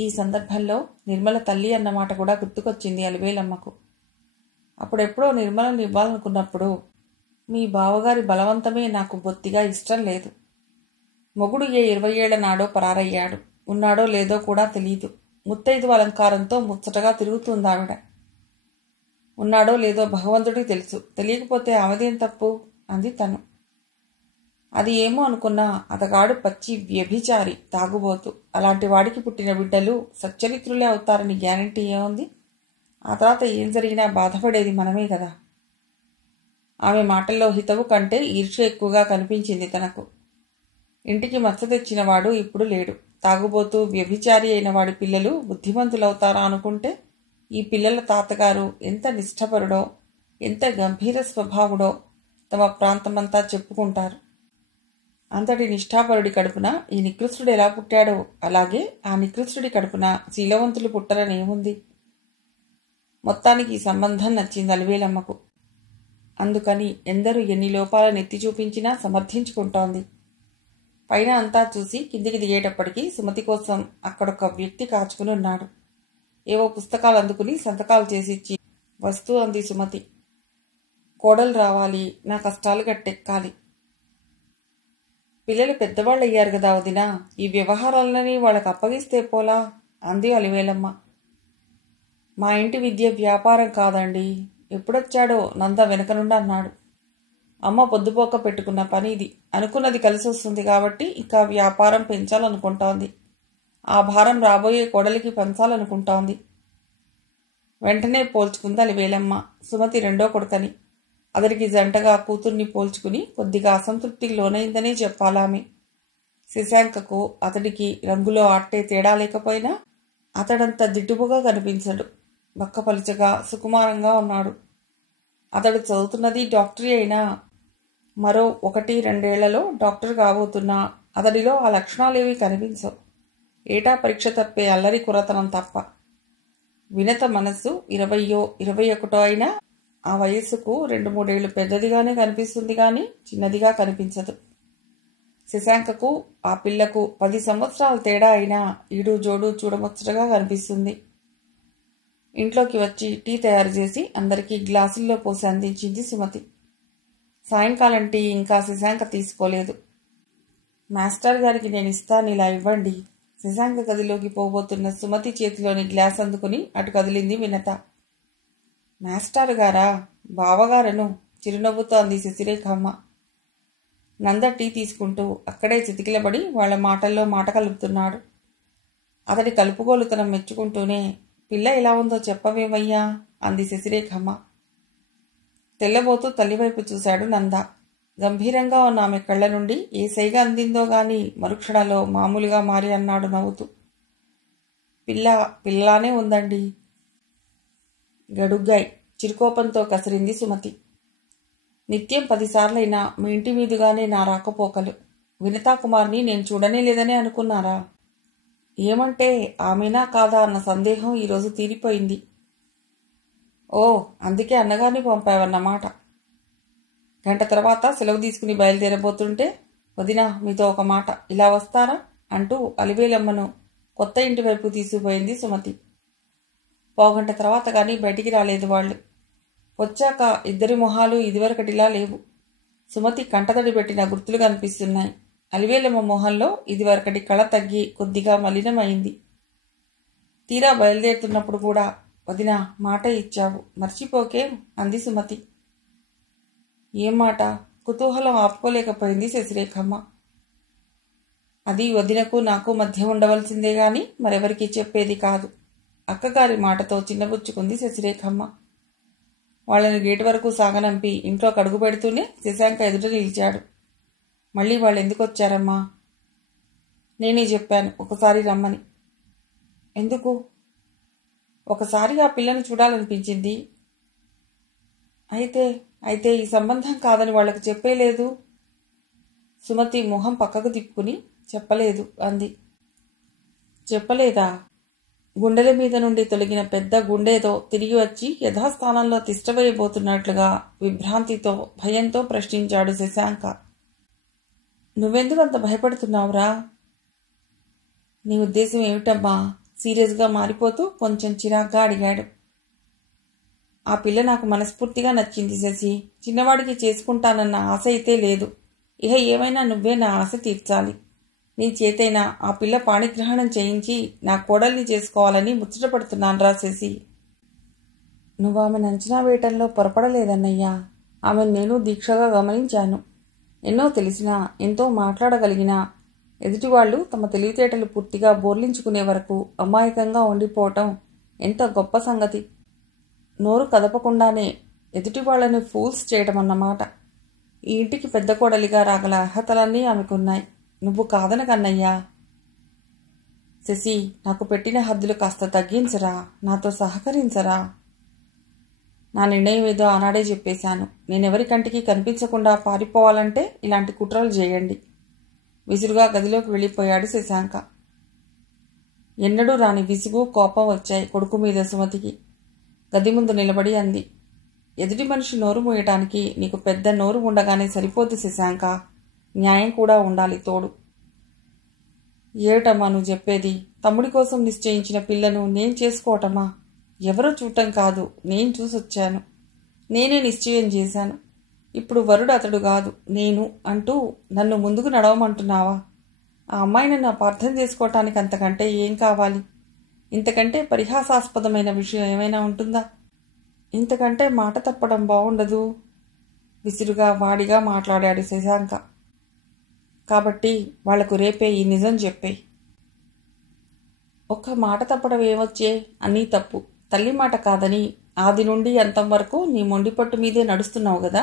ఈ సందర్భంలో నిర్మల తల్లి అన్నమాట కూడా గుర్తుకొచ్చింది అలివేలమ్మకు. అప్పుడెప్పుడో నిర్మలను ఇవ్వాలనుకున్నప్పుడు, మీ బావగారి బలవంతమే నాకు బొత్తిగా ఇష్టం లేదు. మొగుడు ఏ 20 ఏళ్ల నాడో పరారయ్యాడు. ఉన్నాడో లేదో కూడా తెలీదు. ముత్తైదు అలంకారంతో ముచ్చటగా తిరుగుతుందావిడ. ఉన్నాడో లేదో భగవంతుడికి తెలుసు. తెలియకపోతే ఆమెదేం తప్పు అంది తను. అది ఏమో అనుకున్నా, అతగాడు పచ్చి వ్యభిచారి, తాగుబోతు. అలాంటి వాడికి పుట్టిన బిడ్డలు సచ్చరిత్రులే అవుతారని గ్యారంటీ ఏముంది? ఆ తర్వాత ఏం జరిగినా బాధపడేది మనమే కదా. ఆమె మాటల్లో హితవు కంటే ఈర్ష్య ఎక్కువగా కనిపించింది తనకు. ఇంటికి మచ్చ తెచ్చినవాడు ఇప్పుడు లేడు. తాగుబోతూ వ్యభిచారి అయిన వాడి పిల్లలు బుద్ధిమంతులవుతారా అనుకుంటే, ఈ పిల్లల తాతగారు ఎంత నిష్ఠపరుడో, ఎంత గంభీర స్వభావుడో తమ ప్రాంతమంతా చెప్పుకుంటారు. అంతటి నిష్ఠాపరుడి కడుపున ఈ నికృష్టుడు ఎలా పుట్టాడో, అలాగే ఆ నికృష్టుడి కడుపున శీలవంతులు పుట్టరనేముంది? మొత్తానికి ఈ సంబంధం నచ్చింది అలివేలమ్మకు. అందుకని ఎందరూ ఎన్ని లోపాలను ఎత్తి చూపించినా సమర్థించుకుంటోంది. పైన అంతా చూసి కిందికి దిగేటప్పటికీ సుమతి కోసం అక్కడొక వ్యక్తి కాచుకుని ఉన్నాడు. ఏవో పుస్తకాలు అందుకుని సంతకాలు చేసిచ్చి వస్తూ అంది సుమతి. కోడలు రావాలి, నా కష్టాలు గట్టెక్కాలి. పిల్లలు పెద్దవాళ్ళు అయ్యారు కదా వదినా, ఈ వ్యవహారాలన్నీ వాళ్ళకి అప్పగిస్తే పోలా అంది అలివేలమ్మ. మా ఇంటి విద్య వ్యాపారం కాదండి. ఎప్పుడొచ్చాడో నంద వెనక నుండి అన్నాడు. అమ్మ పొద్దుపోక పెట్టుకున్న పని ఇది. అనుకున్నది కలిసి వస్తుంది కాబట్టి ఇంకా వ్యాపారం పెంచాలనుకుంటోంది. ఆ భారం రాబోయే కోడలికి పంచాలనుకుంటోంది. వెంటనే పోల్చుకుంది అలివేలమ్మ సుమతి రెండో కొడుకని. అతడికి జంటగా కూతుర్ని పోల్చుకుని కొద్దిగా అసంతృప్తికి లోనైందనే చెప్పాలామె. శశాంకకు అతడికి రంగులో ఆట్టే తేడా లేకపోయినా అతడంత దిట్టుబుగా కనిపించడు. బక్కపలిచగా సుకుమారంగా ఉన్నాడు. అతడు చదువుతున్నది డాక్టరీ అయినా మరో 1-2 ఏళ్లలో డాక్టర్ కాబోతున్నా అతడిలో ఆ లక్షణాలేవీ కనిపించవు. ఏటా పరీక్ష తప్పే అల్లరి కురతనం తప్ప. వినత మనస్సు 20 21 అయినా ఆ వయస్సుకు 2-3 ఏళ్లు పెద్దదిగానే కనిపిస్తుంది కానీ చిన్నదిగా కనిపించదు. శశాంకకు ఆ పిల్లకు 10 సంవత్సరాల తేడా అయినా ఈడు జోడు చూడముచ్చటగా కనిపిస్తుంది. ఇంట్లోకి వచ్చి టీ తయారు చేసి అందరికీ గ్లాసుల్లో పోసి అందించింది సుమతి. సాయంకాలం టీ ఇంకా శశాంక తీసుకోలేదు. మాస్టర్ గారికి నేను ఇస్తాను, ఇలా ఇవ్వండి. శశాంక గదిలోకి పోబోతున్న సుమతి చేతిలోని గ్లాస్ అందుకుని అటు కదిలింది వినత. మాస్టర్ గారా? బావగారను చిరునవ్వుతో అంది శశిరేఖమ్మ. నంద టీ తీసుకుంటూ అక్కడే చితికిలబడి వాళ్ల మాటల్లో మాట కలుపుతున్నాడు. అతడి కలుపుగోలుతనం మెచ్చుకుంటూనే, పిల్ల ఎలా ఉందో చెప్పవేమయ్యా అంది శశిరేఖమ్మ. తెల్లబోతూ తల్లివైపు చూశాడు నంద. గంభీరంగా ఉన్న ఆమె కళ్ళ నుండి ఏ సైగ అందిందో గాని మరుక్షణలో మామూలుగా మారి అన్నాడు నవ్వుతూ. పిల్లలానే ఉందండి. గడుగ్గాయ్ చిరుకోపంతో కసిరింది సుమతి. నిత్యం 10 సార్లైనా మీ ఇంటి మీదుగానే నా రాకపోకలు. వినతాకుమార్ని నేను చూడనే లేదనే అనుకున్నారా? ఏమంటే ఆమెనా కాదా అన్న సందేహం ఈరోజు తీరిపోయింది. ఓ, అందుకే అన్నగారిని పంపావన్నమాట. గంట తర్వాత సెలవు తీసుకుని బయలుదేరబోతుంటే, వదినా మీతో ఒక మాట, ఇలా వస్తారా అంటూ అలివేలమ్మను కొత్త ఇంటి వైపు తీసుకుపోయింది సుమతి. పావుగంట తర్వాత కానీ బయటికి రాలేదు వాళ్ళు. వచ్చాక ఇద్దరి మొహాలు ఇదివరకటిలా లేవు. సుమతి కంటతడి పెట్టిన గుర్తులు కనిపిస్తున్నాయి. అలివేలమ్మ మొహంలో ఇదివరకటి కళ తగ్గి కొద్దిగా మలినమైంది. తీరా బయలుదేరుతున్నప్పుడు కూడా, వదినా మాట ఇచ్చావు, మర్చిపోకేం అంది సుమతి. ఏం మాట? కుతూహలం ఆపుకోలేకపోయింది శశిరేఖమ్మ. అది వదినకు నాకు మధ్య ఉండవలసిందే గాని మరెవరికి చెప్పేది కాదు. అక్కగారి మాటతో చిన్నబుచ్చుకుంది శశిరేఖమ్మ. వాళ్ళని గేటు వరకు సాగనంపి ఇంట్లో కడుగు పెడుతూనే శశాంక ఎదుట నిలిచాడు. మళ్ళీ వాళ్ళు ఎందుకు వచ్చారమ్మా? నేనే చెప్పాను ఒకసారి రమ్మని. ఎందుకు? ఒకసారి ఆ పిల్లను చూడాలనిపించింది. అయితే ఈ సంబంధం కాదని వాళ్లకు చెప్పేలేదు. సుమతి మొహం పక్కకు తిప్పుకుని చెప్పలేదు అంది. చెప్పలేదా? గుండెల మీద నుండి తొలగిన పెద్ద గుండేదో తిరిగి వచ్చి యథాస్థానంలో తిష్టవేయబోతున్నట్లుగా విభ్రాంతితో భయంతో ప్రశ్నించాడు శశాంక. నువ్వెందుకు అంత భయపడుతున్నావురా? నీ ఉద్దేశం ఏమిటమ్మా? సీరియస్గా మారిపోతూ కొంచెం చిరాగ్గా అడిగాడు. ఆ పిల్ల నాకు మనస్ఫూర్తిగా నచ్చింది శశి. చిన్నవాడికి చేసుకుంటానన్న ఆశ అయితే లేదు. ఇహ ఏమైనా నువ్వే నా ఆశ తీర్చాలి. నీ చేతైనా ఆ పిల్ల పాణిగ్రహణం చేయించి నా కోడల్ని చేసుకోవాలని ముచ్చటపడుతున్నాన్రా శశి. నువ్వు ఆమెను అంచనా వేయటంలో పొరపడలేదన్నయ్యా. ఆమెను నేను దీక్షగా గమనించాను. ఎన్నో తెలిసినా, ఎంతో మాట్లాడగలిగినా ఎదుటివాళ్లు తమ తెలివితేటలు పూర్తిగా బోర్లించుకునే వరకు అమాయకంగా ఉండిపోవటం ఎంత గొప్ప సంగతి. నోరు కదపకుండానే ఎదుటివాళ్లను ఫూల్స్ చేయటం అన్నమాట. ఈ ఇంటికి పెద్ద కోడలిగా రాగల అర్హతలన్నీ ఆమెకున్నాయి. నువ్వు కాదనకన్నయ్యా. శశి, నాకు పెట్టిన హద్దులు కాస్త తగ్గించరా, నాతో సహకరించరా. నా నిర్ణయం ఏదో ఆనాడే చెప్పేశాను. నేనెవరి కంటికి కనిపించకుండా పారిపోవాలంటే ఇలాంటి కుట్రలు చేయండి. విసురుగా గదిలోకి వెళ్ళిపోయాడు శశాంక. ఎన్నడూ రాని విసుగు, కోపం వచ్చాయి కొడుకు మీద సుమతికి. గది ముందు నిలబడి అంది, ఎదుటి మనిషి నోరు మూయటానికి నీకు పెద్ద నోరు ఉండగానే సరిపోదు శశాంక. న్యాయం కూడా ఉండాలి తోడు. ఏమిటమ్మా నువ్వు చెప్పేది? తమ్ముడి కోసం నిశ్చయించిన పిల్లను నేను చేసుకోవటమా? ఎవరో చూడటం కాదు, నేను చూసొచ్చాను. నేనే నిశ్చయం చేశాను. ఇప్పుడు వరుడు అతడు కాదు, నేను అంటూ నన్ను ముందుకు నడవమంటున్నావా? ఆ అమ్మాయి నన్ను అపార్థం చేసుకోవటానికి అంతకంటే ఏం కావాలి? ఇంతకంటే పరిహాసాస్పదమైన విషయం ఏమైనా ఉంటుందా? ఇంతకంటే మాట తప్పడం బాగుండదు. విసురుగా వాడిగా మాట్లాడాడు శశాంక. కాబట్టి వాళ్లకు రేపే ఈ నిజం చెప్పే. ఒక్క మాట తప్పడం ఏమొచ్చే? అన్నీ తప్పు. తల్లి మాట కాదని ఆది నుండి అంతం వరకు నీ మొండిపట్టు మీదే నడుస్తున్నావు కదా.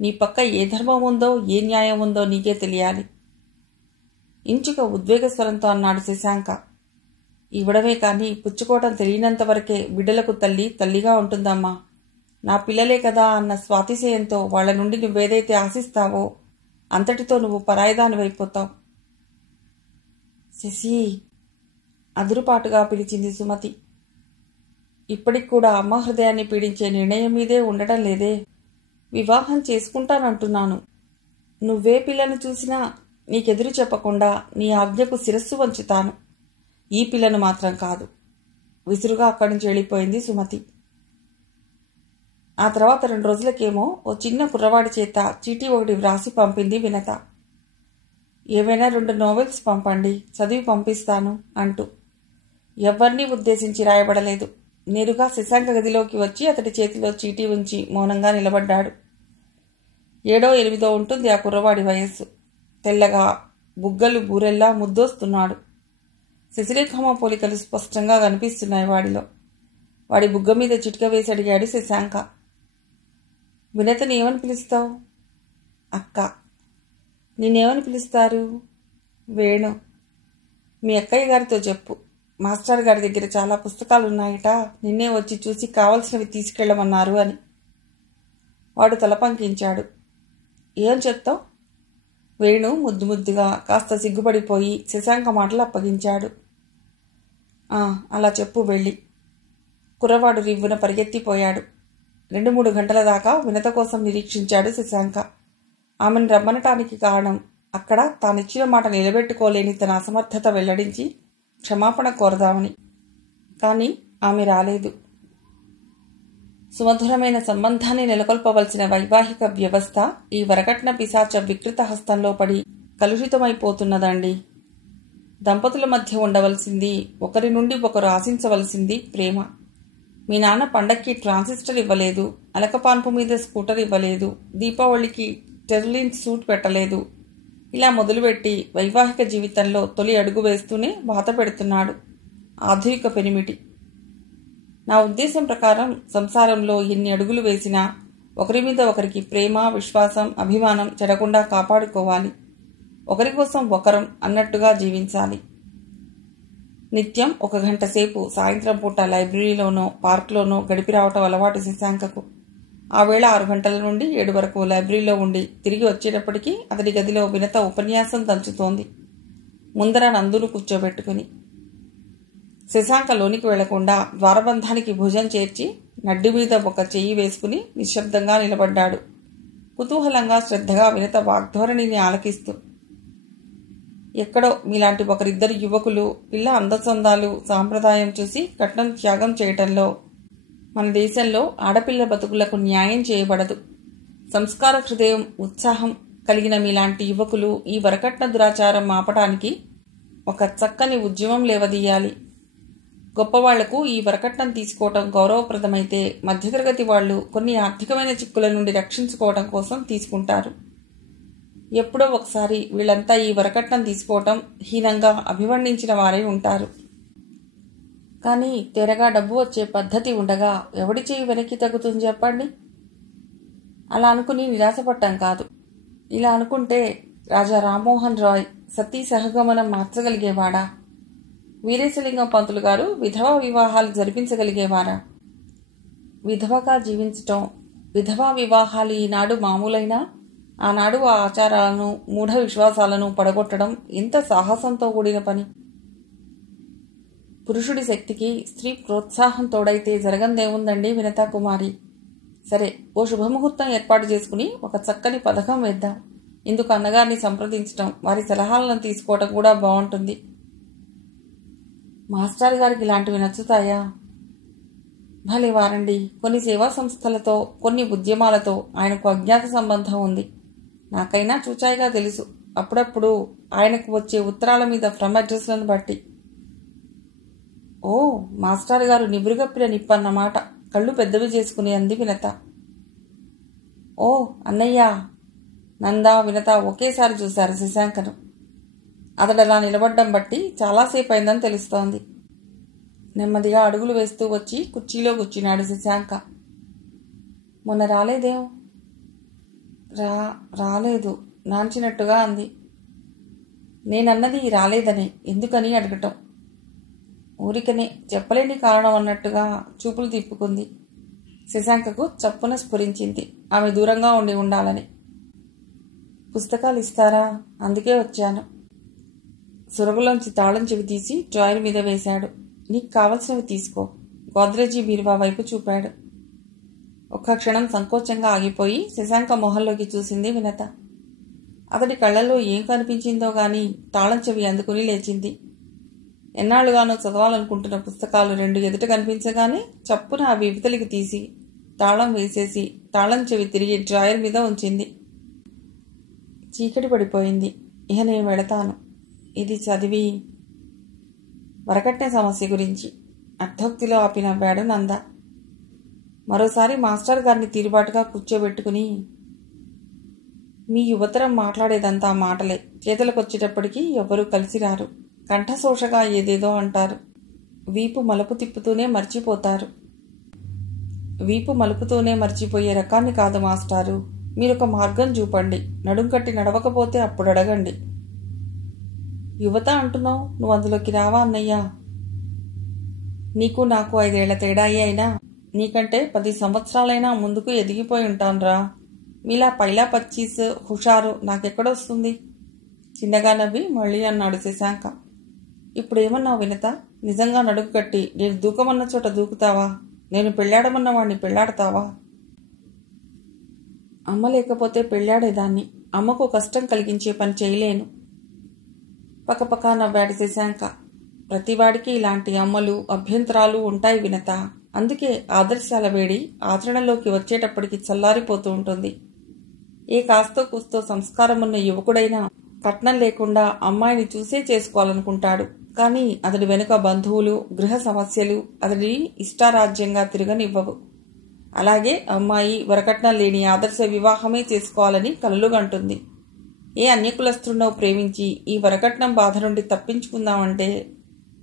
నీ పక్క ఏ ధర్మం ఉందో, ఏ న్యాయం ఉందో నీకే తెలియాలి. ఇంచుక ఉద్వేగ స్వరంతో అన్నాడు శశాంక. ఇవ్వడమే కానీ పుచ్చుకోవటం తెలియనంత వరకే బిడ్డలకు తల్లి తల్లిగా ఉంటుందమ్మా. నా పిల్లలే కదా అన్న స్వాతిశయంతో వాళ్ల నుండి నువ్వేదైతే ఆశిస్తావో అంతటితో నువ్వు పరాయిదానివైపోతావు. శశి, అదురుపాటుగా పిలిచింది సుమతి. ఇప్పటికి కూడా అమ్మ హృదయాన్ని పీడించే నిర్ణయం మీదే ఉండటం లేదే. వివాహం చేసుకుంటానంటున్నాను. నువ్వే పిల్లను చూసినా నీకెదురు చెప్పకుండా నీ ఆజ్ఞకు శిరస్సు వంచుతాను. ఈ పిల్లను మాత్రం కాదు. విసురుగా అక్కడి నుంచి వెళ్ళిపోయింది సుమతి. ఆ తర్వాత 2 రోజులకేమో ఓ చిన్న కుర్రవాడి చేత చీటీ ఒకటి వ్రాసి పంపింది వినత. ఏవైనా 2 నోవెల్స్ పంపండి, చదివి పంపిస్తాను అంటూ. ఎవ్వరినీ ఉద్దేశించి రాయబడలేదు. నేరుగా శశాంక గదిలోకి వచ్చి అతడి చేతిలో చీటీ ఉంచి మౌనంగా నిలబడ్డాడు. 7 or 8 ఉంటుంది ఆ కుర్రవాడి వయస్సు. తెల్లగా, బుగ్గలు బూరెల్లా ముద్దొస్తున్నాడు. శశిరేఖమ్మ పోలికలు స్పష్టంగా కనిపిస్తున్నాయి వాడిలో. వాడి బుగ్గ మీద చిటిక వేసి అడిగాడు శశాంక. వినతని ఏమని పిలుస్తావు? అక్క. నిన్నేమని పిలుస్తారు? వేణు. మీ అక్కయ్య గారితో చెప్పు. మాస్టర్ గారి దగ్గర చాలా పుస్తకాలున్నాయట, నిన్నే వచ్చి చూసి కావలసినవి తీసుకెళ్లమన్నారు అని. వాడు తల పంకించాడు. ఏం చెప్తావు? వేణు ముద్దు ముద్దుగా కాస్త సిగ్గుపడిపోయి శశాంక మాటలు అప్పగించాడు. అలా చెప్పు వెళ్ళి. కుర్రవాడు రివ్వున పరిగెత్తిపోయాడు. 2-3 గంటల దాకా వినత కోసం నిరీక్షించాడు శశాంక. ఆమెను రమ్మనటానికి కారణం అక్కడ తానిచ్చిన మాట నిలబెట్టుకోలేని తన అసమర్థత వెల్లడించి క్షమాపణ కోరదామని. కానీ ఆమె రాలేదు. సుమధురమైన సంబంధాన్ని నెలకొల్పవలసిన వైవాహిక వ్యవస్థ ఈ వరకట్న పిశాచ వికృత హస్తంలో పడి కలుషితమైపోతున్నదండి. దంపతుల మధ్య ఉండవలసింది, ఒకరి నుండి ఒకరు ఆశించవలసింది ప్రేమ. మీ నాన్న పండక్కి ట్రాన్సిస్టర్ ఇవ్వలేదు, అలకపాన్పు మీద స్కూటర్ ఇవ్వలేదు, దీపావళికి టెర్లిన్ సూట్ పెట్టలేదు. ఇలా మొదలుపెట్టి వైవాహిక జీవితంలో తొలి అడుగు వేస్తూనే వాత పెడుతున్నాడు ఆధునిక పెనిమిటి. నా ఉద్దేశం ప్రకారం సంసారంలో ఎన్ని అడుగులు వేసినా ఒకరి మీద ఒకరికి ప్రేమ, విశ్వాసం, అభిమానం చెడకుండా కాపాడుకోవాలి. ఒకరి కోసం ఒకరం అన్నట్టుగా జీవించాలి. నిత్యం 1 గంట సేపు సాయంత్రం పూట లైబ్రరీలోనో పార్క్లోనో గడిపి రావటం అలవాటు శశాంకకు. ఆ వేళ 6 గంటల నుండి 7 వరకు లైబ్రరీలో ఉండి తిరిగి వచ్చేటప్పటికీ అతడి గదిలో వినత ఉపన్యాసం దంచుతోంది, ముందర నందును కూర్చోబెట్టుకుని. శశాంక లోనికి వెళ్లకుండా ద్వారబంధానికి భుజం చేర్చి నడ్డి మీద ఒక చెయ్యి వేసుకుని నిశ్శబ్దంగా నిలబడ్డాడు, కుతూహలంగా శ్రద్ధగా వినత వాగ్ధోరణిని ఆలకిస్తూ. ఎక్కడో మీలాంటి ఒకరిద్దరు యువకులు పిల్ల అందచందాలు సాంప్రదాయం చూసి కట్నం త్యాగం చేయటంలో మన దేశంలో ఆడపిల్ల బతుకులకు న్యాయం చేయబడదు. సంస్కార హృదయం ఉత్సాహం కలిగిన మీలాంటి యువకులు ఈ వరకట్న దురాచారం ఆపటానికి ఒక చక్కని ఉద్యమం లేవదీయాలి. గొప్పవాళ్లకు ఈ వరకట్నం తీసుకోవటం గౌరవప్రదమైతే మధ్యతరగతి వాళ్లు కొన్ని ఆర్థికమైన చిక్కుల నుండి రక్షించుకోవటం కోసం తీసుకుంటారు. ఎప్పుడో ఒకసారి వీళ్ళంతా ఈ వరకట్నం తీసుకోవటం హీనంగా అభివర్ణించిన వారే ఉంటారు. కానీ తెరగా డబ్బు వచ్చే పద్ధతి ఉండగా ఎవడి చేయి వెనక్కి తగ్గుతుంది చెప్పండి? అలా అనుకుని నిరాశపడ్డం కాదు. ఇలా అనుకుంటే రాజా రామ్మోహన్ రాయ్ సతీ సహగమనం మార్చగలిగేవాడా? వీరేశలింగం పంతులు గారు విధవా వివాహాలు జరిపించగలిగేవారా? విధవగా జీవించటం, విధవా వివాహాలు ఈనాడు మామూలైనా ఆనాడు ఆ ఆచారాలను మూఢ విశ్వాసాలను పడగొట్టడం ఎంత సాహసంతో కూడిన పని. పురుషుడి శక్తికి స్త్రీ ప్రోత్సాహం తోడైతే జరగందేముందండి వినతా కుమారి. సరే, ఓ శుభముహూర్తం ఏర్పాటు చేసుకుని ఒక చక్కని పథకం వేద్దాం. ఇందుకు అన్నగారిని సంప్రదించడం, వారి సలహాలను తీసుకోవటం కూడా బాగుంటుంది. మాస్టర్ గారికి ఇలాంటివి నచ్చుతాయా? భలే వారండి. కొన్ని సేవా సంస్థలతో, కొన్ని ఉద్యమాలతో ఆయనకు అజ్ఞాత సంబంధం ఉంది. నాకైనా చూచాయిగా తెలుసు. అప్పుడప్పుడు ఆయనకు వచ్చే ఉత్తరాల మీద ఫ్రమ్ అడ్రస్లను బట్టి. ఓ, మాస్టర్ గారు నిబురుగప్పిన నిప్పన్నమాట. కళ్ళు పెద్దవి చేసుకుని అంది వినత. ఓ అన్నయ్య! నందా, వినత ఒకేసారి చూశారు శశాంకను. అతడలా నిలబడ్డం బట్టి చాలాసేపు అయిందని తెలుస్తోంది. నెమ్మదిగా అడుగులు వేస్తూ వచ్చి కుర్చీలో కూర్చున్నాడు శశాంక. మొన్న రాలేదేం? రాలేదు నాంచినట్టుగా అంది. నేనన్నది రాలేదనే, ఎందుకని అడగటం. ఊరికనే, చెప్పలేని కారణం అన్నట్టుగా చూపులు తిప్పుకుంది. శశాంకకు చప్పున స్ఫురించింది ఆమె దూరంగా ఉండాలని. పుస్తకాలు ఇస్తారా? అందుకే వచ్చాను. సురగులోంచి తాళం చెవి తీసి డ్రాయర్ మీద వేశాడు. నీకు కావలసినవి తీసుకో. గోద్రేజీ బీరువా వైపు చూపాడు. ఒక్క క్షణం సంకోచంగా ఆగిపోయి శశాంక మొహంలోకి చూసింది వినత. అతడి కళ్లలో ఏం కనిపించిందో గాని తాళం చెవి అందుకుని లేచింది. ఎన్నాళ్లుగానో చదవాలనుకుంటున్న పుస్తకాలు రెండు ఎదుట కనిపించగానే చప్పున అవి ఇవతలికి తీసి తాళం వేసేసి తాళం చెవి తిరిగి డ్రాయర్ మీద ఉంచింది. చీకటి పడిపోయింది. ఇహ నేను వెళతాను. ఇది చదివి వరకట్నే సమస్య గురించి అర్థోక్తిలో ఆపి నవ్వాడు నంద. మరోసారి మాస్టర్ గారిని తీరుబాటుగా కూర్చోబెట్టుకుని, మీ యువతరం మాట్లాడేదంతా మాటలే. చేతులకొచ్చేటప్పటికీ ఎవ్వరూ కలిసి రారు. కంఠశోషగా ఏదేదో అంటారు. వీపు మలుపు తిప్పుతూనే మర్చిపోతారు. వీపు మలుపుతూనే మర్చిపోయే రకాన్ని కాదు మాస్టారు. మీరొక మార్గం చూపండి. నడుం కట్టి నడవకపోతే అప్పుడు అడగండి. యువత అంటున్నావు, నువ్వు అందులోకి రావా అన్నయ్యా? నీకు నాకు 5 ఏళ్ల తేడాయి అయినా నీకంటే 10 సంవత్సరాలైనా ముందుకు ఎదిగిపోయి ఉంటానురా. మీలా పైలా 25 హుషారు నాకెక్కడొస్తుంది? చిన్నగా నవ్వి మళ్ళీ అన్నాడు శశాంక. ఇప్పుడేమన్నావు వినత? నిజంగా నడుగు కట్టి నేను దూకమన్న చోట దూకుతావా? నేను పెళ్లాడమన్న వాణ్ణి పెళ్లాడతావా? అమ్మ లేకపోతే పెళ్లాడేదాన్ని. అమ్మకు కష్టం కలిగించే పని చేయలేను. పక్కపక్క నవ్వాడు శశాంక. ప్రతివాడికి ఇలాంటి అమ్మలు అభ్యంతరాలు ఉంటాయి వినత. అందుకే ఆదర్శాల వేడి ఆచరణలోకి వచ్చేటప్పటికి చల్లారిపోతూ ఉంటుంది. ఏ కాస్తో కూస్తో సంస్కారమున్న యువకుడైనా కట్నం లేకుండా అమ్మాయిని చూసే చేసుకోవాలనుకుంటాడు. కానీ అతడి వెనుక బంధువులు, గృహ సమస్యలు అతడి ఇష్టారాజ్యంగా తిరగనివ్వవు. అలాగే అమ్మాయి వరకట్నం లేని ఆదర్శ వివాహమే చేసుకోవాలని కలలుగంటుంది. ఏ అన్యకులస్తున్నో ప్రేమించి ఈ వరకట్నం బాధ నుండి తప్పించుకుందామంటే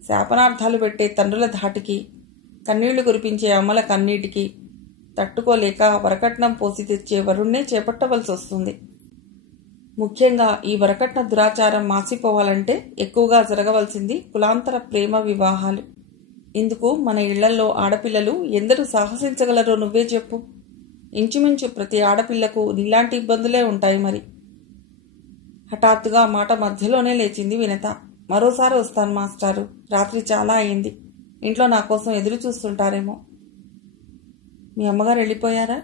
శాపనార్థాలు పెట్టే తండ్రుల ధాటికి, కన్నీళ్లు కురిపించే అమ్మల కన్నీటికి తట్టుకోలేక వరకట్నం పోసి తెచ్చే వరుణ్ణే చేపట్టవలసి వస్తుంది. ముఖ్యంగా ఈ వరకట్న దురాచారం మాసిపోవాలంటే ఎక్కువగా జరగవలసింది కులాంతర ప్రేమ వివాహాలు. ఇందుకు మన ఇళ్లల్లో ఆడపిల్లలు ఎందరూ సాహసించగలరో నువ్వే చెప్పు. ఇంచుమించు ప్రతి ఆడపిల్లకు నీలాంటి ఇబ్బందులే ఉంటాయి మరి. హఠాత్తుగా మాట మధ్యలోనే లేచింది వినత. మరోసారి వస్తాను మాస్టారు. రాత్రి చాలా అయింది. ఇంట్లో నా కోసం ఎదురు చూస్తుంటారేమో. మీ అమ్మగారు వెళ్ళిపోయారా?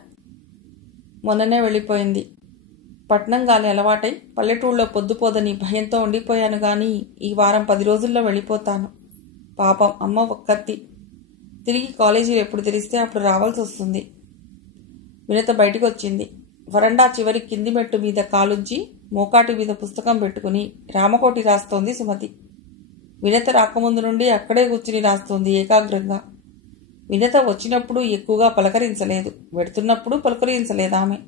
మొన్ననే వెళ్ళిపోయింది. పట్నం గాలి అలవాటై పల్లెటూళ్ళలో పొద్దుపోదని భయంతో ఉండిపోయాను గాని ఈ వారం 10 రోజుల్లో వెళ్ళిపోతాను. పాపం అమ్మ ఒక్కత్తి. తిరిగి కాలేజీలు ఎప్పుడు తెరిస్తే అప్పుడు రావాల్సి వస్తుంది. వినత బయటికి వచ్చింది. వరండా చివరి కింది మెట్టు మీద కాలుంచి మోకాటి మీద పుస్తకం పెట్టుకుని రామకోటి రాస్తోంది సుమతి. వినత రాకముందు నుండి అక్కడే కూర్చుని రాస్తోంది ఏకాగ్రంగా. వినత వచ్చినప్పుడు ఎక్కువగా పలకరించలేదు, వెడుతున్నప్పుడు పలకరించలేదామె.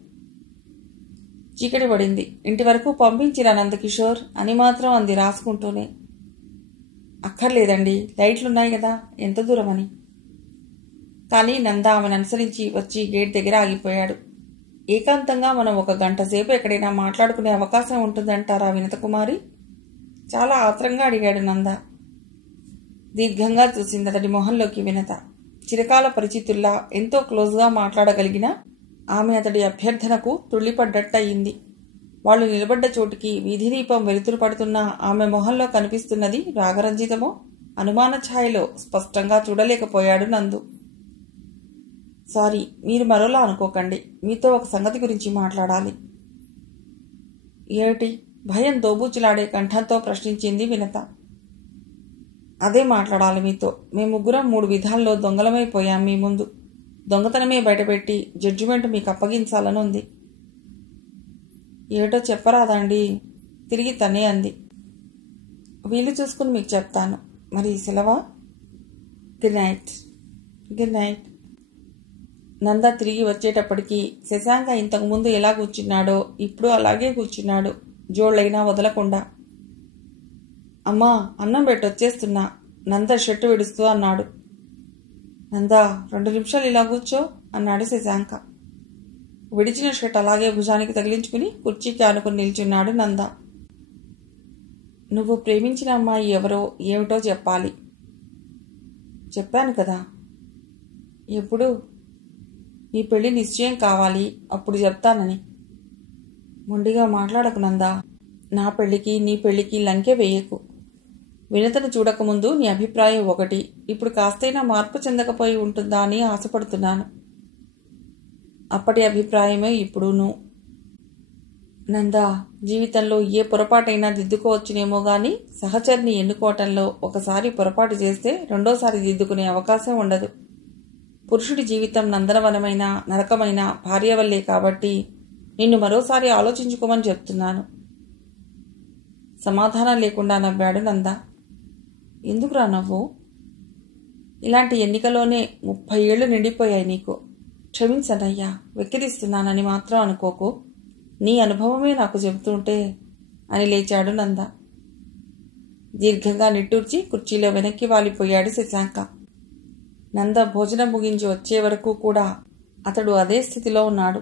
చీకటి పడింది. ఇంటి వరకు పంపించిరా నందకిషోర్ అని మాత్రం అంది రాసుకుంటూనే. అక్కర్లేదండి, లైట్లున్నాయి కదా, ఎంత దూరం అని. కానీ నంద ఆమెను అనుసరించి వచ్చి గేట్ దగ్గర ఆగిపోయాడు. ఏకాంతంగా మనం 1 గంట సేపు ఎక్కడైనా మాట్లాడుకునే అవకాశం ఉంటుందంటారా వినతకుమారి? చాలా ఆత్రంగా అడిగాడు నంద. దీర్ఘంగా చూసింది అతడి మొహంలోకి వినత. చిరకాల పరిచితుల్లా ఎంతో క్లోజ్గా మాట్లాడగలిగిన ఆమె అతడి అభ్యర్థనకు తుళ్ళిపడ్డట్టయింది. వాళ్ళు నిలబడ్డ చోటుకి వీధి దీపం వెలుతురు పడుతున్న ఆమె మొహంలో కనిపిస్తున్నది రాగరంజితమో అనుమాన ఛాయలో స్పష్టంగా చూడలేకపోయాడు నందు. సారీ, మీరు మరోలా అనుకోకండి, మీతో ఒక సంగతి గురించి మాట్లాడాలి. ఏమిటి? భయం దోబూచులాడే కంఠంతో ప్రశ్నించింది వినత. అదే మాట్లాడాలి మీతో. మేముగ్గురం 3 విధాల్లో దొంగలమైపోయాం మీ ముందు. దొంగతనమే బయటపెట్టి జడ్జిమెంట్ మీకు అప్పగించాలని ఉంది. ఏటో చెప్పరాదండి, తిరిగి తనే అంది. వీలు చూసుకుని మీకు చెప్తాను. మరి సెలవా? Good night. Good night. Nanda తిరిగి వచ్చేటప్పటికి శశాంక ఇంతకుముందు ఎలా కూర్చున్నాడో ఇప్పుడు అలాగే కూర్చున్నాడు, జోళ్ళైనా వదలకుండా. అమ్మా, అన్నం పెట్టొచ్చేస్తున్నా, నంద షర్టు విడుస్తూ అన్నాడు. నందా, 2 నిమిషాలు ఇలా కూర్చో అన్నాడు శశాంక. విడిచిన షర్ట్ అలాగే భుజానికి తగిలించుకుని కుర్చీకి ఆనుకుని నిల్చున్నాడు నంద. నువ్వు ప్రేమించిన అమ్మాయి ఎవరో ఏమిటో చెప్పాలి. చెప్పాను కదా. ఎప్పుడు? నీ పెళ్లి నిశ్చయం కావాలి, అప్పుడు చెప్తానని. మొండిగా మాట్లాడకు నందా. నా పెళ్లికి నీ పెళ్లికి లంకె వేయకు. వినతను చూడకముందు నీ అభిప్రాయం ఒకటి, ఇప్పుడు కాస్తైనా మార్పు చెందకపోయి ఉంటుందా అని ఆశపడుతున్నాను. అప్పటి అభిప్రాయమే ఇప్పుడును. నందా, జీవితంలో ఏ పొరపాటైనా దిద్దుకోవచ్చునేమో గాని సహచరిని ఎన్నుకోవటంలో ఒకసారి పొరపాటు చేస్తే రెండోసారి దిద్దుకునే అవకాశం ఉండదు. పురుషుడి జీవితం నందనవనమైన నరకమైన భార్య వల్లే కాబట్టి నిన్ను మరోసారి ఆలోచించుకోమని చెప్తున్నాను. సమాధానం లేకుండా నవ్వాడు నంద. ఎందుకురా నవ్వు? ఇలాంటి ఎన్నికలోనే 30 ఏళ్లు నిండిపోయాయి నీకు. క్షమించనయ్యా, వెక్కిరిస్తున్నానని మాత్రం అనుకోకు. నీ అనుభవమే నాకు చెబుతుంటే అని లేచాడు నంద. దీర్ఘంగా నిట్టూర్చి కుర్చీలో వెనక్కి వాలిపోయాడు శశాంక. నంద భోజనం ముగించి వచ్చే వరకు కూడా అతడు అదే స్థితిలో ఉన్నాడు.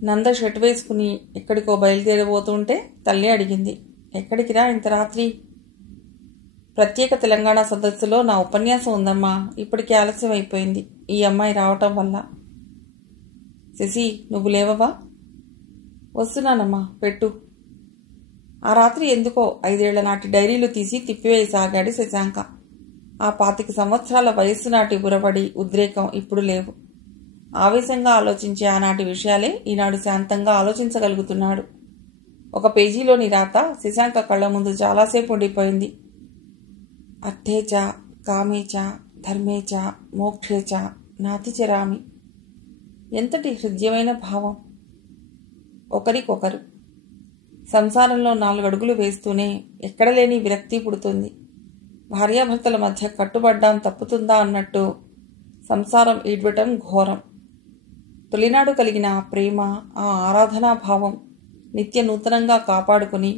నంద షర్ట్ వేసుకుని ఎక్కడికో బయలుదేరబోతుంటే తల్లి అడిగింది, ఎక్కడికిరా ఇంత రాత్రి? ప్రత్యేక తెలంగాణ సదస్సులో నా ఉపన్యాసం ఉందమ్మా, ఇప్పటికే ఆలస్యం అయిపోయింది ఈ అమ్మాయి రావటం వల్ల. శశి, నువ్వు లేవవా? వస్తున్నానమ్మా, పెట్టు. ఆ రాత్రి ఎందుకో 5 ఏళ్ల నాటి డైరీలు తీసి తిప్పివేయసాగాడు శశాంక. ఆ 25 సంవత్సరాల వయస్సు నాటి బురబడి ఉద్రేకం ఇప్పుడు లేవు. ఆవేశంగా ఆలోచించే ఆనాటి విషయాలే ఈనాడు శాంతంగా ఆలోచించగలుగుతున్నాడు. 1 పేజీలోని రాత శశాంక కళ్ల ముందు చాలాసేపు ఉండిపోయింది. అర్థేచ కామేచ ధర్మేచ మోక్షేచ నాతిచరామి. ఎంతటి హృద్యమైన భావం! ఒకరికొకరు సంసారంలో 4 అడుగులు వేస్తూనే ఎక్కడలేని విరక్తి పుడుతుంది. భార్యాభర్తల మధ్య కట్టుబడ్డాం తప్పుతుందా అన్నట్టు సంసారం ఈడ్వటం ఘోరం. తొలినాడు కలిగిన ఆ ప్రేమ, ఆ ఆరాధనాభావం నిత్య నూతనంగా కాపాడుకుని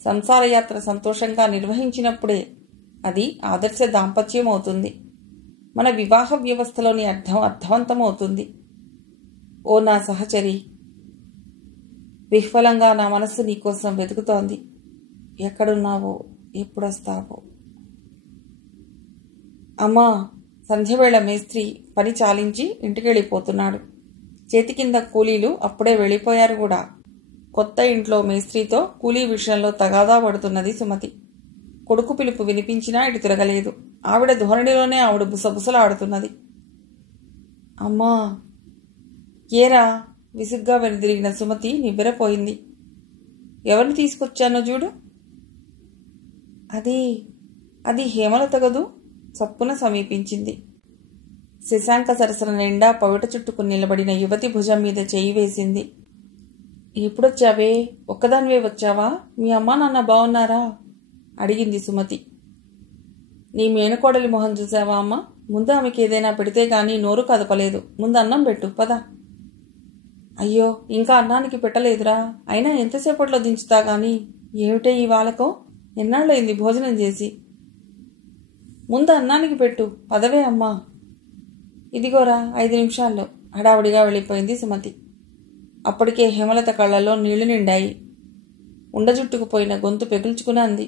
సంసారయాత్ర సంతోషంగా నిర్వహించినప్పుడే అది ఆదర్శ దాంపత్యం అవుతుంది. మన వివాహ వ్యవస్థలోని అర్థవంతమవుతుంది. ఓ నా సహచరి, విహ్వలంగా నా మనస్సు నీకోసం వెతుకుతోంది. ఎక్కడున్నావో, ఎప్పుడొస్తావో. అమ్మా, సంధ్యవేళ మేస్త్రి పని చాలించి ఇంటికెళ్ళిపోతున్నాడు. చేతి కింద కూలీలు అప్పుడే వెళ్ళిపోయారు కూడా. కొత్త ఇంట్లో మేస్త్రితో కూలీ విషయంలో తగాదా పడుతున్నది సుమతి. కొడుకు పిలుపు వినిపించినా ఇటు తిరగలేదు. ఆవిడ ధోరణిలోనే ఆవిడ బుసబుసలాడుతున్నది. అమ్మా, ఏరా విసుగ్గా వెనుదిరిగిన సుమతి నివ్వెరపోయింది. ఎవరిని తీసుకొచ్చానో చూడు. అది అది హేమలత గదు. చప్పున సమీపించింది. శశాంక సరసన నిండా పవిట చుట్టుకుని నిలబడిన యువతి భుజం మీద చేయి వేసింది. ఎప్పుడొచ్చావే? ఒక్కదానివే వచ్చావా? మీ అమ్మా నాన్న బాగున్నారా? అడిగింది సుమతి. నీ మేనకోడలి మొహం చూసావా అమ్మ? ముందు ఆమెకి ఏదైనా పెడితే గాని నోరు కదపలేదు. ముందు అన్నం పెట్టు పద. అయ్యో, ఇంకా అన్నానికి పెట్టలేదురా. అయినా ఎంతసేపట్లో దించుతా గాని. ఏమిటే ఈ వాలకం? ఎన్నాళ్ళయింది భోజనం చేసి. ముందు అన్నానికి పెట్టు పదవే అమ్మా. ఇదిగోరా 5 నిమిషాల్లో హడావుడిగా వెళ్ళిపోయింది సుమతి. అప్పటికే హేమలత కళ్ళల్లో నీళ్లు నిండాయి. ఉండజుట్టుకుపోయిన గొంతు పెగుల్చుకుని అంది.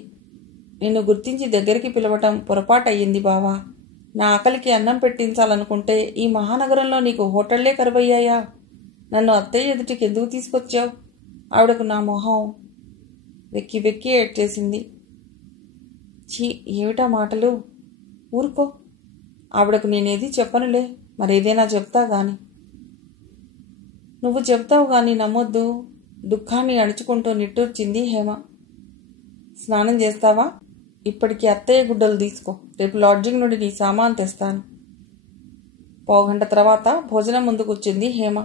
నిన్ను గుర్తించి దగ్గరికి పిలవటం పొరపాటయ్యింది బావా. నా ఆకలికి అన్నం పెట్టించాలనుకుంటే ఈ మహానగరంలో నీకు హోటళ్లే కరువయ్యాయా? నన్ను అత్తయ్య ఎదుటికి ఎందుకు తీసుకొచ్చావు? ఆవిడకు నా మొహం వెక్కి వెక్కి ఏడ్చేసింది. ఛీ, ఏమిటా మాటలు? ఊరుకో. ఆవిడకు నేనేది చెప్పనులే. మరేదైనా చెప్తా గాని. నువ్వు చెప్తావు గాని నమ్మొద్దు. దుఃఖాన్ని అణుచుకుంటూ నిట్టూర్చింది హేమ. స్నానం చేస్తావా? ఇప్పటికి అత్తయ్య గుడ్డలు తీసుకో. రేపు లాడ్జింగ్ నుండి నీ సామాన్ తెస్తాను. పావుగంట తర్వాత భోజనం ముందు కూర్చుంది హేమ.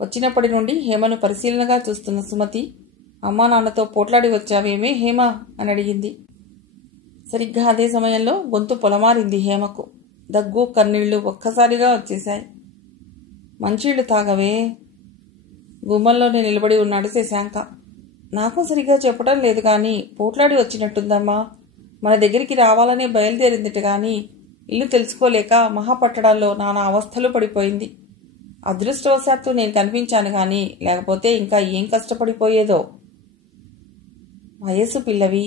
వచ్చినప్పటి నుండి హేమను పరిశీలనగా చూస్తున్న సుమతి అమ్మా నాన్నతో పోట్లాడి వచ్చావేమే హేమ అని అడిగింది. సరిగ్గా అదే సమయంలో గొంతు పొలమారింది హేమకు. దగ్గు కన్నీళ్లు ఒక్కసారిగా వచ్చేశాయి. మంచీళ్లు తాగవే. గుమ్మంలోనే నిలబడి ఉన్నాడు శశాంక. నాకు సరిగ్గా చెప్పడం లేదు కానీ పోట్లాడి వచ్చినట్టుందమ్మా. మన దగ్గరికి రావాలనే బయలుదేరిందిట గాని ఇల్లు తెలుసుకోలేక మహాపట్టడాల్లో నానా అవస్థలు పడిపోయింది. అదృష్టవశాత్తు నేను కనిపించాను గాని లేకపోతే ఇంకా ఏం కష్టపడిపోయేదో. వయస్సు పిల్లవి,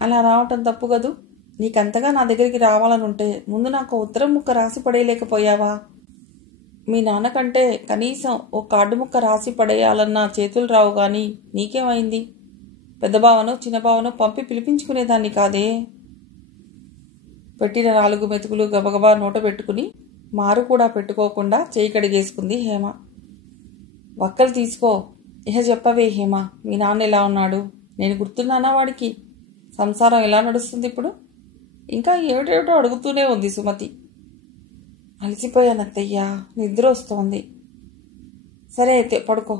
అలా రావటం తప్పు కదూ. నీకంతగా నా దగ్గరికి రావాలనుంటే ముందు నాకు ఉత్తరం ముక్క రాసి పడేయలేకపోయావా? మీ నాన్నకంటే కనీసం ఓ కార్డు ముక్క రాసి పడేయాలన్నా చేతులు రావు గాని నీకేమైంది? పెద్దబావనో చిన్నబావనో పంపి పిలిపించుకునేదాన్ని కాదే. పెట్టిన 4 మెతుకులు గబగబా నోట పెట్టుకుని మారు కూడా పెట్టుకోకుండా చేయి కడిగేసుకుంది హేమ. వక్కలు తీసుకో. ఇహ చెప్పవే హేమ, మీ నాన్న ఎలా ఉన్నాడు? నేను గుర్తున్నానా వాడికి? సంసారం ఎలా నడుస్తుంది ఇప్పుడు? ఇంకా ఏమిటేమిటో అడుగుతూనే ఉంది సుమతి. అలసిపోయానత్తయ్యా, నిద్ర వస్తోంది. సరే అయితే పడుకో.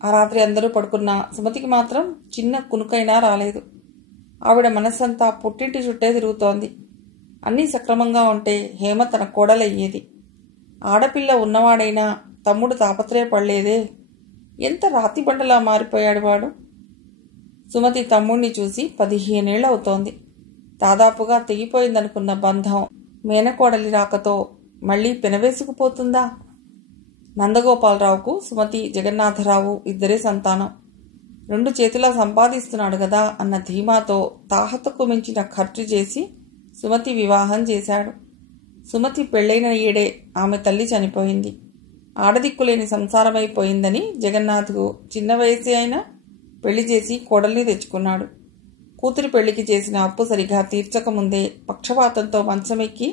ఆ రాత్రి అందరూ పడుకున్నా సుమతికి మాత్రం చిన్న కునుకైనా రాలేదు. ఆవిడ మనస్సంతా పుట్టింటి చుట్టే తిరుగుతోంది. అన్నీ సక్రమంగా ఉంటే హేమ తన కోడలయ్యేది. ఆడపిల్ల ఉన్నవాడైనా తమ్ముడు తాపత్రయపడలేదే. ఎంత రాతి బండలా మారిపోయాడు వాడు. సుమతి తమ్ముణ్ణి చూసి 15 ఏళ్ళు అవుతోంది. దాదాపుగా తెగిపోయిందనుకున్న బంధం మేనకోడలి రాకతో మళ్లీ పెనవేసుకుపోతుందా? నందగోపాలరావుకు సుమతి, జగన్నాథరావు ఇద్దరే సంతానం. 2 చేతులా సంపాదిస్తున్నాడు గదా అన్న ధీమాతో తాహతకు మించిన ఖర్చు చేసి సుమతి వివాహం చేశాడు. సుమతి పెళ్లైన ఏడే ఆమె తల్లి చనిపోయింది. ఆడదిక్కులేని సంసారమైపోయిందని జగన్నాథ్కు చిన్న వయసే అయినా పెళ్లి చేసి కోడల్ని తెచ్చుకున్నాడు. కూతురి పెళ్లికి చేసిన అప్పు సరిగా తీర్చకముందే పక్షపాతంతో మంచమెక్కి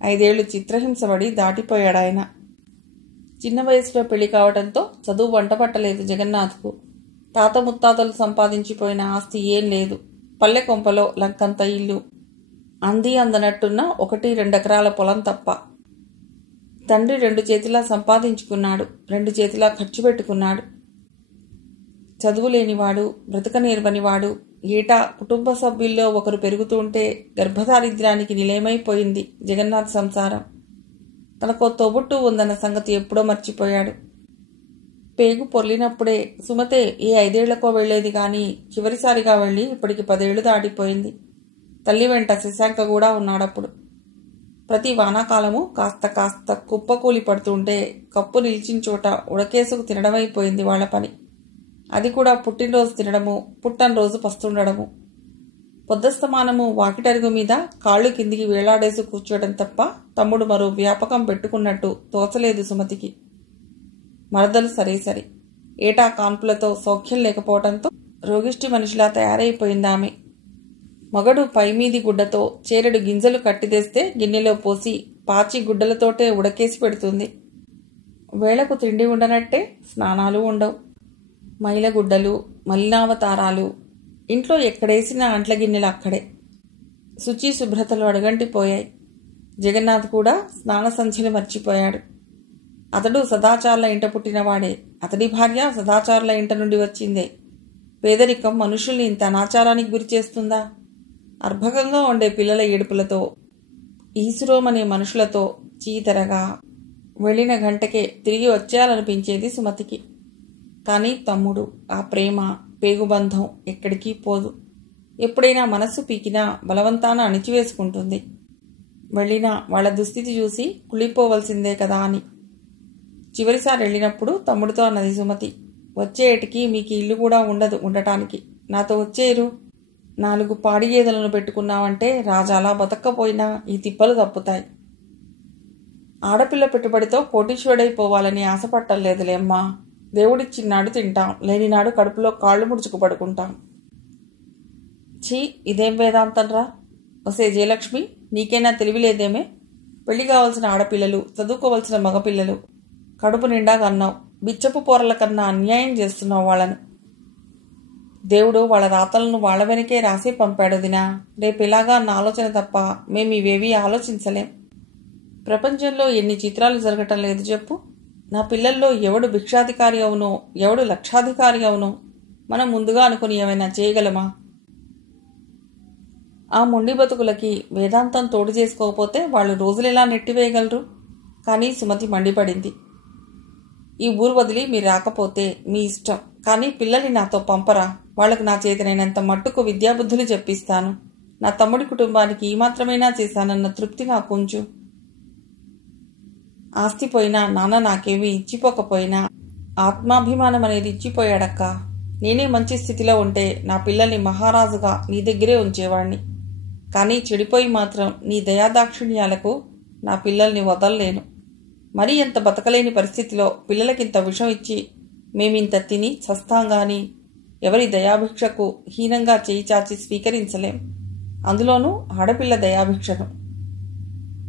5 ఏళ్లు చిత్రహింసపడి దాటిపోయాడాయన. చిన్న వయసులో పెళ్లి కావడంతో చదువు వంటపట్టలేదు జగన్నాథ్కు. తాత ముత్తాతలు సంపాదించిపోయిన ఆస్తి ఏం లేదు. పల్లె కొంపలో లంకంత ఇల్లు, అంది అందనట్టున్న 1-2 ఎకరాల పొలం తప్ప. తండ్రి 2 చేతిలా సంపాదించుకున్నాడు, 2 చేతిలా ఖర్చు పెట్టుకున్నాడు. చదువు లేనివాడు, బ్రతకనేర్వనివాడు. ఏటా కుటుంబ సభ్యుల్లో ఒకరు పెరుగుతుంటే గర్భదారిద్ర్యానికి నిలయమైపోయింది జగన్నాథ్ సంసారం. తనకో తోబుట్టు ఉందన్న సంగతి ఎప్పుడో మర్చిపోయాడు. పేగు పొర్లినప్పుడే సుమతే ఏ 5 ఏళ్లకో వెళ్లేది గాని చివరిసారిగా వెళ్లి ఇప్పటికి 10 ఏళ్లు దాటిపోయింది. తల్లి వెంట శశాంక కూడా ఉన్నాడప్పుడు. ప్రతి వానాకాలము కాస్త కాస్త కుప్పకూలి పడుతుంటే కప్పు నిలిచిన చోట ఉడకేసుకు తినడమైపోయింది వాళ్ల పని. అది కూడా పుట్టినరోజు తినడము, పుట్టనరోజు పస్తుండడము. పొద్దస్తమానము వాకిటరుగు మీద కాళ్ళు కిందికి వేలాడేసి కూర్చోవడం తప్ప తమ్ముడు మరో వ్యాపకం పెట్టుకున్నట్టు తోచలేదు సుమతికి. మరదలు సరే ఏటా కాన్పులతో సౌఖ్యం లేకపోవడంతో రోగిష్టి మనిషిలా తయారైపోయిందామె. మగడు పైమీది గుడ్డతో చేరెడు గింజలు కట్టిదేస్తే గిన్నెలో పోసి పాచి గుడ్డలతోటే ఉడకేసి పెడుతుంది. వేళకు తిండి ఉండనట్టే స్నానాలు ఉండవు. మైలగుడ్డలు, మలినావతారాలు, ఇంట్లో ఎక్కడేసిన అంట్ల గిన్నెలు అక్కడే. శుచి శుభ్రతలు అడుగంటిపోయాయి. జగన్నాథ్ కూడా స్నాన సంధ్యలు మర్చిపోయాడు. అతడు సదాచారుల ఇంట పుట్టినవాడే. అతడి భార్య సదాచారుల ఇంట నుండి వచ్చిందే. పేదరికం మనుషుల్ని ఇంత అనాచారానికి గురి చేస్తుందా? అర్భకంగా ఉండే పిల్లల ఏడుపులతో, ఈసురోమనే మనుషులతో చీతరగా వెళ్ళిన గంటకే తిరిగి వచ్చేయాలనిపించేది సుమతికి. కానీ తమ్ముడు, ఆ ప్రేమ, పేగుబంధం ఎక్కడికి పోదు. ఎప్పుడైనా మనస్సు పీకినా బలవంతాన అణిచివేసుకుంటుంది. వెళ్ళినా వాళ్ల దుస్థితి చూసి కుళ్ళిపోవలసిందే కదా అని. చివరిసారి వెళ్ళినప్పుడు తమ్ముడితో అన్నది సుమతి, వచ్చే ఏటికి మీకు ఇల్లు కూడా ఉండదు ఉండటానికి, నాతో వచ్చేరు. 4 పాడి గేదెలను పెట్టుకున్నావంటే రాజాలా బతక్కపోయినా ఈ తిప్పలు తప్పుతాయి. ఆడపిల్ల పెట్టుబడితో కోటీశ్వరుడైపోవాలని ఆశపట్టలేదులే అమ్మా. దేవుడిచ్చినాడు తింటాం, లేనినాడు కడుపులో కాళ్ళు ముడుచుకు పడుకుంటాం. ఛీ, ఇదేం వేదాంతంరా? వసే జయలక్ష్మి, నీకైనా తెలివిలేదేమే? పెళ్లి కావలసిన ఆడపిల్లలు, చదువుకోవలసిన మగపిల్లలు కడుపు నిండా కన్నావు. బిచ్చపు పోరల కన్నా అన్యాయం చేస్తున్నావు వాళ్ళను. దేవుడు వాళ్ళ రాతలను వాళ్ళ వెనకే రాసి పంపాడు దినా. రేపిలాగా అన్న ఆలోచన తప్ప మేము ఇవేవీ ఆలోచించలేం. ప్రపంచంలో ఎన్ని చిత్రాలు జరగటం లేదు చెప్పు. నా పిల్లల్లో ఎవడు భిక్షాధికారి అవునో, ఎవడు లక్షాధికారి అవునో మనం ముందుగా అనుకుని ఏమైనా చేయగలమా? ఆ మొండి బతుకులకి వేదాంతం తోడు చేసుకోకపోతే వాళ్ళు రోజులెలా నెట్టివేయగలరు? కానీ సుమతి మండిపడింది. ఈ ఊరు వదిలి మీరు రాకపోతే మీ ఇష్టం, కానీ పిల్లల్ని నాతో పంపరా. వాళ్లకు నా చేతనైనంత మట్టుకు విద్యాబుద్ధులు చెప్పిస్తాను. నా తమ్ముడి కుటుంబానికి ఈ మాత్రమైనా చేశానన్న తృప్తి నాకు ఉంచు. ఆస్తి పోయినా, నాన్న నాకేమీ ఇచ్చిపోకపోయినా ఆత్మాభిమానం అనేది ఇచ్చిపోయాడక్క. నేనే మంచి స్థితిలో ఉంటే నా పిల్లల్ని మహారాజుగా నీ దగ్గరే ఉంచేవాణ్ణి. కానీ చెడిపోయి మాత్రం నీ దయాదాక్షిణ్యాలకు నా పిల్లల్ని వదల్లేను. మరీ ఎంత బతకలేని పరిస్థితిలో పిల్లలకింత విషం ఇచ్చి మేమింత తిని చస్తాంగాని ఎవరి దయాభిక్షకు హీనంగా చేయి చాచి స్వీకరించలేం. అందులోనూ ఆడపిల్ల దయాభిక్షను.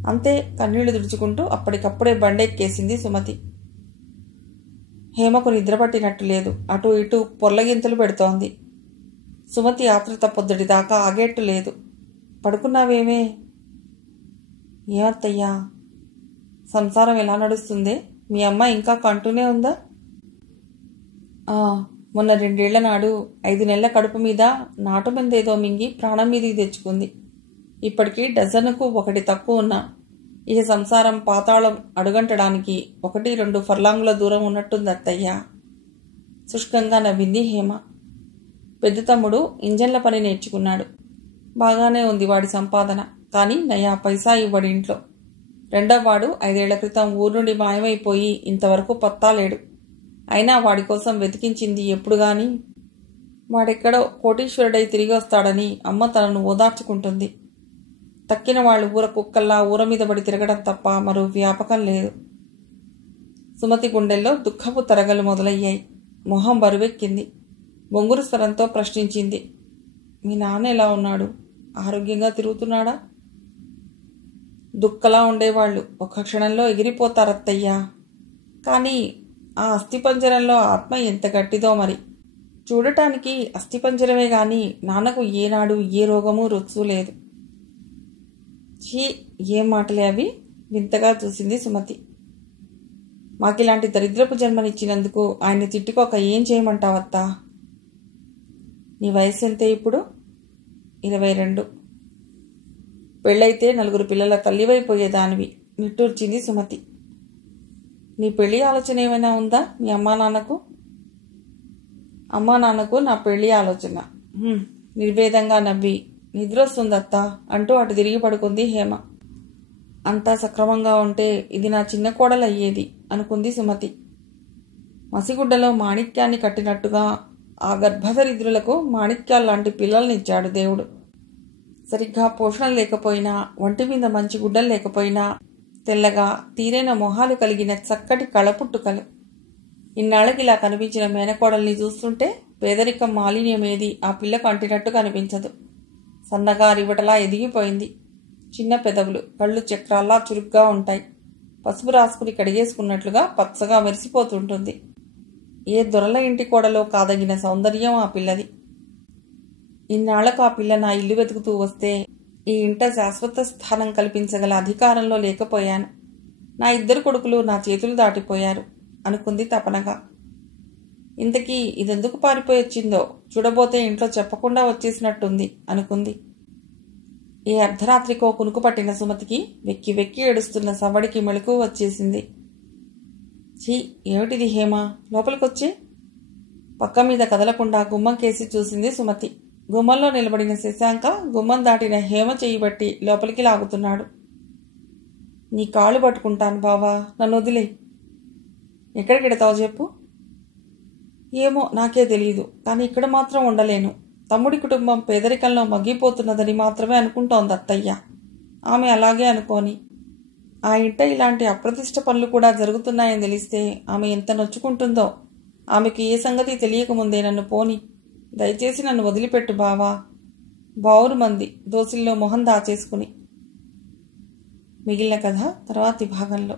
అంతే కన్నీళ్లు తుడుచుకుంటూ అప్పటికప్పుడే బండెక్కేసింది సుమతి. హేమకు నిద్రపట్టినట్టు లేదు. అటు ఇటు పొర్లగింతలు పెడుతోంది. సుమతి ఆతృత పొద్దుటిదాకా ఆగేట్టు లేదు. పడుకున్నావేమే? ఏమత్తయ్యా, సంసారం ఎలా నడుస్తుందే? మీ అమ్మ ఇంకా కంటూనే ఉందా? మొన్న 2 ఏళ్ల నాడు 5 నెలల కడుపు మీద నాటు మందేదో మింగి ప్రాణం మీదికి తెచ్చుకుంది. ఇప్పటికీ డజనుకు 1 తక్కువ ఉన్నా ఇక సంసారం పాతాళం అడుగంటడానికి 1-2 ఫర్లాంగుల దూరం ఉన్నట్టుంది అత్తయ్యా. శుష్కంగా నవ్వింది హేమ. పెద్ద తమ్ముడు ఇంజన్ల పని నేర్చుకున్నాడు. బాగానే ఉంది వాడి సంపాదన. కానీ నయా పైసా ఇవ్వడు ఇంట్లో. రెండవవాడు 5 ఏళ్ల క్రితం ఊరు నుండి మాయమైపోయి ఇంతవరకు పత్తాలేడు. అయినా వాడి కోసం వెతికించింది ఎప్పుడు గాని. వాడెక్కడో కోటీశ్వరుడై తిరిగి వస్తాడని అమ్మ తనను ఓదార్చుకుంటుంది. తక్కిన వాళ్ళు ఊర కుక్కల్లా ఊర మీద పడి తిరగడం తప్ప మరో వ్యాపకం లేదు. సుమతి గుండెల్లో దుఃఖపు తరగలు మొదలయ్యాయి. మొహం బరువెక్కింది. బొంగురు స్వరంతో ప్రశ్నించింది, మీ నాన్న ఎలా ఉన్నాడు? ఆరోగ్యంగా తిరుగుతున్నాడా? దుక్కలా ఉండేవాళ్లు ఒక్క క్షణంలో ఎగిరిపోతారత్తయ్యా. కానీ ఆ అస్థిపంజరంలో ఆత్మ ఎంత గట్టిదో మరి. చూడటానికి అస్థిపంజరమే గాని నాన్నకు ఏనాడు ఏ రోగమూ రొచ్చు లేదు. ఛీ, ఏం మాటలే అవి? వింతగా చూసింది సుమతి. మాకిలాంటి దరిద్రపు జన్మనిచ్చినందుకు ఆయన్ని తిట్టుకోక ఏం చేయమంటావత్తా? నీ వయసు ఎంతే ఇప్పుడు? 22. పెళ్ళైతే 4 పిల్లల తల్లివైపోయేదానివి నిట్టూర్చింది సుమతి. నీ పెళ్లి ఆలోచన ఏమైనా ఉందా మీ అమ్మా నాన్నకు? అమ్మా నాన్నకు నా పెళ్లి ఆలోచన. నిర్వేదంగా నవ్వి, నిద్రొస్తుందత్తా అంటూ అటు తిరిగి పడుకుంది హేమ. అంతా సక్రమంగా ఉంటే ఇది నా చిన్న కోడలయ్యేది అనుకుంది సుమతి. మసిగుడ్డలో మాణిక్యాన్ని కట్టినట్టుగా ఆ గర్భధరిద్రులకు మాణిక్యాల్లాంటి పిల్లల్నిచ్చాడు దేవుడు. సరిగ్గా పోషణ లేకపోయినా, ఒంటి మీద మంచి గుడ్డలు లేకపోయినా తెల్లగా తీరైన మొహాలు కలిగిన చక్కటి కళపుట్టుకలు. ఇన్నాళ్ళకి ఇలా కనిపించిన మేనకోడల్ని చూస్తుంటే పేదరికం మాలిన్యమేది ఆ పిల్లకు అంటినట్టు కనిపించదు. సన్నగా రివటలా ఎదిగిపోయింది. చిన్న పెదవులు, కళ్ళు చక్రాల్లా చురుగ్గా ఉంటాయి. పసుపు రాసుకుని కడిగేసుకున్నట్లుగా పచ్చగా మెరిసిపోతుంటుంది. ఏ దొరల ఇంటి కోడలో కాదగిన సౌందర్యం ఆ పిల్లది. ఇన్నాళ్లకు ఆ పిల్ల నా ఇల్లు వెతుకుతూ వస్తే ఈ ఇంట శాశ్వత స్థానం కల్పించగల అధికారంలో లేకపోయాను. నా 2 కొడుకులు నా చేతులు దాటిపోయారు అనుకుంది తపనగా. ఇంతకీ ఇదెందుకు పారిపోయి వచ్చిందో చూడబోతే ఇంట్లో చెప్పకుండా వచ్చేసినట్టుంది అనుకుంది. ఏ అర్ధరాత్రికో కునుకు పట్టిన సుమతికి వెక్కి వెక్కి ఏడుస్తున్న సవ్వడికి మెళుకు వచ్చేసింది. ఛీ, ఏమిటిది హేమ, లోపలికొచ్చి. పక్క మీద కదలకుండా గుమ్మం కేసి చూసింది సుమతి. గుమ్మంలో నిలబడిన శశాంక గుమ్మం దాటిన హేమ చేయబట్టి లోపలికి లాగుతున్నాడు. నీ కాళ్ళు పట్టుకుంటాను బావా, నన్ను వదిలే. ఎక్కడికెడతావు చెప్పు. ఏమో నాకే తెలియదు, కానీ ఇక్కడ మాత్రం ఉండలేను. తమ్ముడి కుటుంబం పేదరికంలో మగ్గిపోతున్నదని మాత్రమే అనుకుంటోంది అత్తయ్య. ఆమె అలాగే అనుకోని. ఆ ఇంట ఇలాంటి అప్రతిష్ట పనులు కూడా జరుగుతున్నాయని తెలిస్తే ఆమె ఎంత నొచ్చుకుంటుందో. ఆమెకి ఏ సంగతి తెలియకముందే నన్ను పోని. దయచేసి నన్ను వదిలిపెట్టు బావా. బావురు మంది దోసిల్లో మొహం దాచేసుకుని. మిగిలిన కథ తర్వాతి భాగంలో.